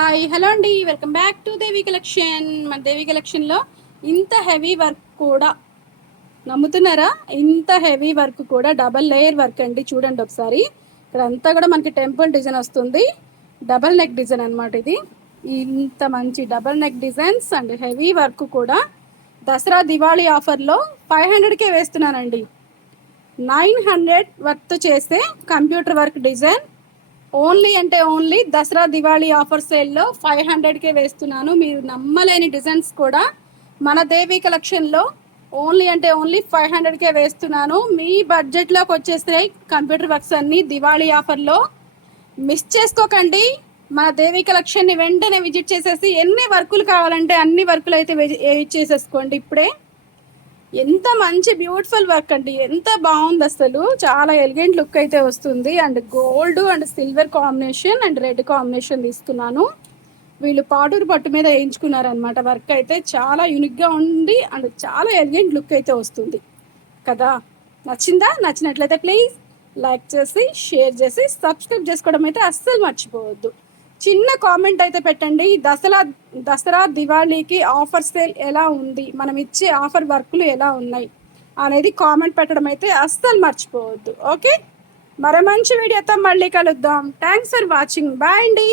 Hi hello అండి. Welcome back to Devi collection. మన దేవి కలెక్షన్లో ఇంత హెవీ వర్క్ కూడా నమ్ముతున్నారా? ఇంత హెవీ వర్క్ కూడా డబల్ లేయర్ వర్క్ అండి. చూడండి ఒకసారి. ఇక్కడ అంతా కూడా మనకి టెంపుల్ డిజైన్ వస్తుంది. డబల్ నెక్ డిజైన్ అనమాట ఇది. ఇంత మంచి double neck designs and heavy work కూడా. దసరా దివాళీ ఆఫర్లో ఫైవ్ హండ్రెడ్కే వేస్తున్నానండి. నైన్ హండ్రెడ్ వర్త్ చేస్తే కంప్యూటర్ వర్క్ డిజైన్ ఓన్లీ అంటే ఓన్లీ దసరా దివాళీ ఆఫర్ సేల్లో ఫైవ్ హండ్రెడ్కే వేస్తున్నాను. మీరు నమ్మలేని డిజైన్స్ కూడా మన దేవి కలెక్షన్లో ఓన్లీ అంటే ఓన్లీ ఫైవ్ హండ్రెడ్కే వేస్తున్నాను. మీ బడ్జెట్లోకి వచ్చేస్తే కంప్యూటర్ వర్క్స్ అన్ని దివాళీ ఆఫర్లో. మిస్ చేసుకోకండి. మన దేవి కలెక్షన్ని వెంటనే విజిట్ చేసేసి ఎన్ని వర్కులు కావాలంటే అన్ని వర్కులు అయితే చేసేసుకోండి ఇప్పుడే. ఎంత మంచి బ్యూటిఫుల్ వర్క్ అండి. ఎంత బాగుంది అసలు. చాలా ఎలిగెంట్ లుక్ అయితే వస్తుంది. And gold and silver combination and red combination తీసుకున్నాను. వీళ్ళు పాటూరు పట్టు మీద వేయించుకున్నారనమాట వర్క్ అయితే చాలా యూనిక్గా ఉంది అండ్ చాలా ఎలిగెంట్ లుక్ అయితే వస్తుంది. కదా? నచ్చిందా? నచ్చినట్లయితే ప్లీజ్ లైక్ చేసి షేర్ చేసి సబ్స్క్రైబ్ చేసుకోవడం అయితే అస్సలు మర్చిపోవద్దు. చిన్న కామెంట్ అయితే పెట్టండి. దసరా దసరా దివాళీకి ఆఫర్ సేల్ ఎలా ఉంది? మనం ఇచ్చే ఆఫర్ వర్క్లు ఎలా ఉన్నాయి? అనేది కామెంట్ పెట్టడం అయితే అస్సలు మర్చిపోవద్దు. ఓకే? మరో మంచి వీడియోతో మళ్ళీ కలుద్దాం. Thanks for watching. బాయ్ అండి.